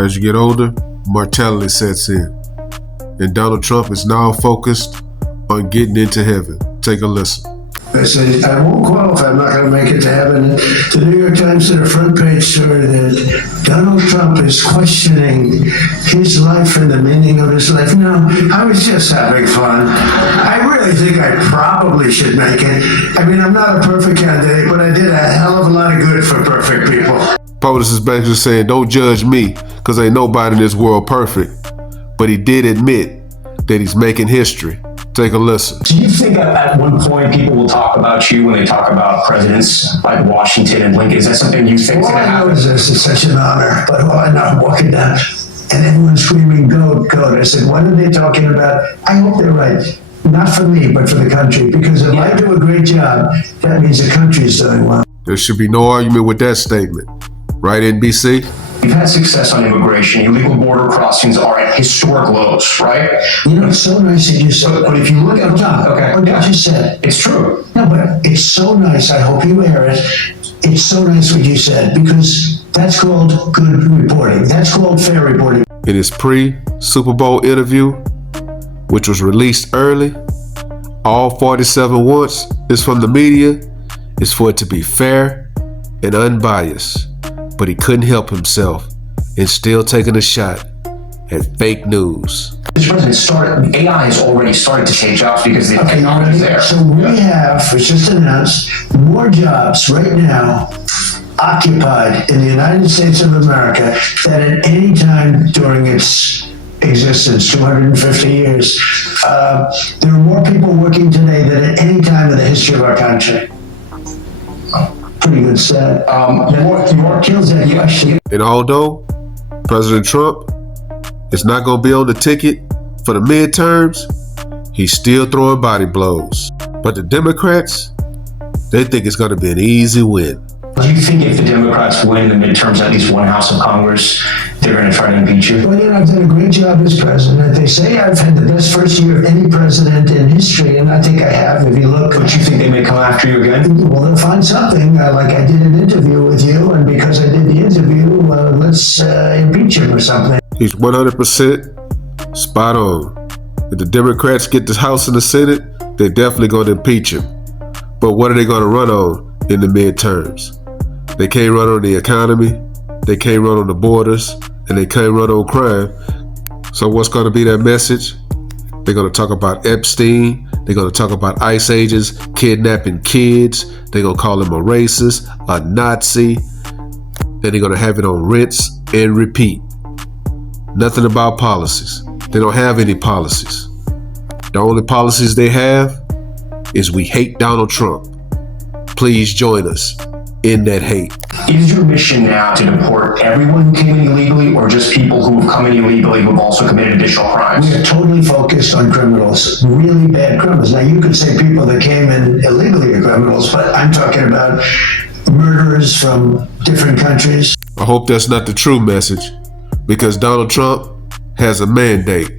As you get older, mortality sets in. And Donald Trump is now focused on getting into heaven. Take a listen. I said, I won't qualify, I'm not going to make it to heaven. The New York Times did a front page story that Donald Trump is questioning his life and the meaning of his life. No, I was just having fun. I really think I probably should make it. I mean, I'm not a perfect candidate, but I did a hell of a lot of good for perfect people. POTUS is basically saying, don't judge me, because ain't nobody in this world perfect. But he did admit that he's making history. Take a listen. Do you think at one point people will talk about you when they talk about presidents like Washington and Lincoln? Is that something you think is going to happen? All I know is this is such an honor, but all I know, I'm walking down and everyone's screaming, "Goat, goat." I said, what are they talking about? I hope they're right. Not for me, but for the country. Because if I do a great job, that means the country is doing well. There should be no argument with that statement. Right, NBC? We've had success on immigration. Illegal border crossings are at historic lows, right? You know, it's so nice that you said But if you look at what you just said. It's true. No, but it's so nice. I hope you hear it. It's so nice what you said, because that's called good reporting. That's called fair reporting. In his pre-Superbowl interview, which was released early, all 47 wants is from the media is for it to be fair and unbiased. But he couldn't help himself and still taking a shot at fake news. AI has already started to take jobs because the technology is there. So we have, it's just announced, more jobs right now occupied in the United States of America than at any time during its existence, 250 years. There are more people working today than at any time in the history of our country. Pretty good stat. More kills than question. And although President Trump is not going to be on the ticket for the midterms, he's still throwing body blows. But the Democrats, they think it's going to be an easy win. Do you think if the Democrats win the midterms, at least one House of Congress, they're going to try to impeach you? Well, you know, I've done a great job as president. They say I've had the best first year of any president in history, and I think I have. If you look, but you think they may come after you again? Well, they'll find something. Like I did an interview with you, and because I did the interview, let's impeach him or something. He's 100% spot on. If the Democrats get the House and the Senate, they're definitely going to impeach him. But what are they going to run on in the midterms? They can't run on the economy, they can't run on the borders, and they can't run on crime. So what's going to be their message? They're going to talk about Epstein. They're going to talk about ICE agents kidnapping kids. They're going to call him a racist, a Nazi. And they're going to have it on rinse and repeat. Nothing about policies. They don't have any policies. The only policies they have is we hate Donald Trump. Please join us in that hate. Is your mission now to deport everyone who came in illegally, or just people who have come in illegally who have also committed additional crimes? We are totally focused on criminals, really bad criminals. Now, you could say people that came in illegally are criminals, but I'm talking about murderers from different countries. I hope that's not the true message, because Donald Trump has a mandate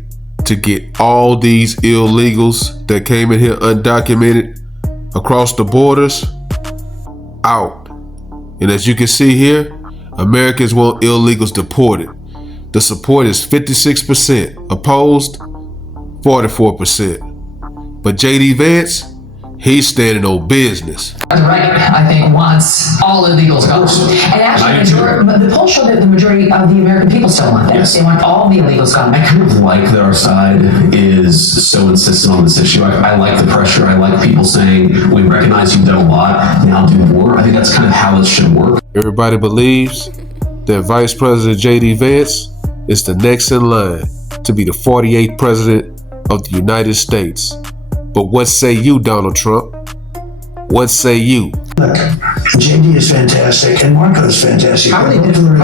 to get all these illegals that came in here undocumented across the borders out. And as you can see here, Americans want illegals deported. The support is 56%, opposed 44%. But JD Vance, he's standing on business. The right, I think, wants all illegals gone. And actually, the polls show that the majority of the American people still want that. Yes. They want all the illegals gone. I kind of like that our side is so insistent on this issue. I like the pressure. I like people saying, we recognize you've done a lot, now do more. I think that's kind of how it should work. Everybody believes that Vice President JD Vance is the next in line to be the 48th president of the United States. But what say you, Donald Trump? What say you? Look, JD is fantastic and Marco is fantastic. How are they different?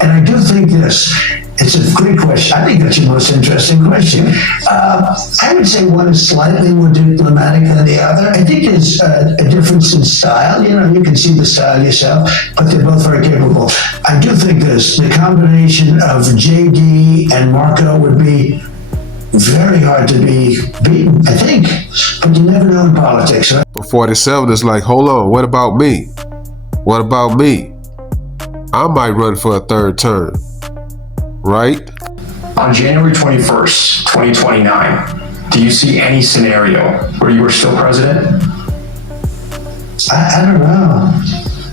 And I do think this, it's a great question. I think that's your most interesting question. I would say one is slightly more diplomatic than the other. I think there's a difference in style. You know, you can see the style yourself, but they're both very capable. I do think this, the combination of JD and Marco would be very hard to be beaten, I think. But you never know in politics, right? But 47 is like, hold on, what about me? What about me? I might run for a third term. right? On January 21st, 2029, do you see any scenario where you are still president? I don't know.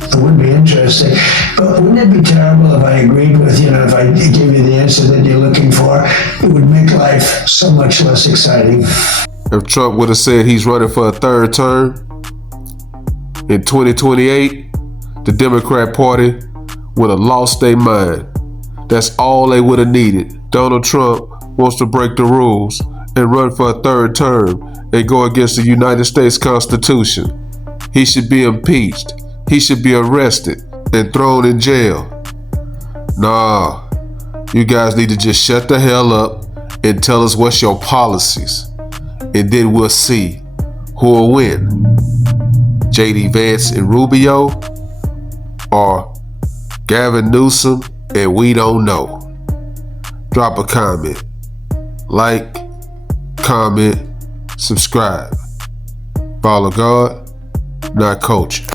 It would be interesting. But wouldn't it be terrible if I agreed with, if I gave you the answer that you're looking for? It would make life so much less exciting. If Trump would have said he's running for a third term in 2028, the Democrat Party would have lost their mind. That's all they would have needed. Donald Trump wants to break the rules and run for a third term and go against the United States Constitution. He should be impeached. He should be arrested and thrown in jail. Nah, you guys need to just shut the hell up and tell us what's your policies. And then we'll see who will win. JD Vance and Rubio or Gavin Newsom and we don't know. Drop a comment. Like, comment, subscribe. Follow God, not culture.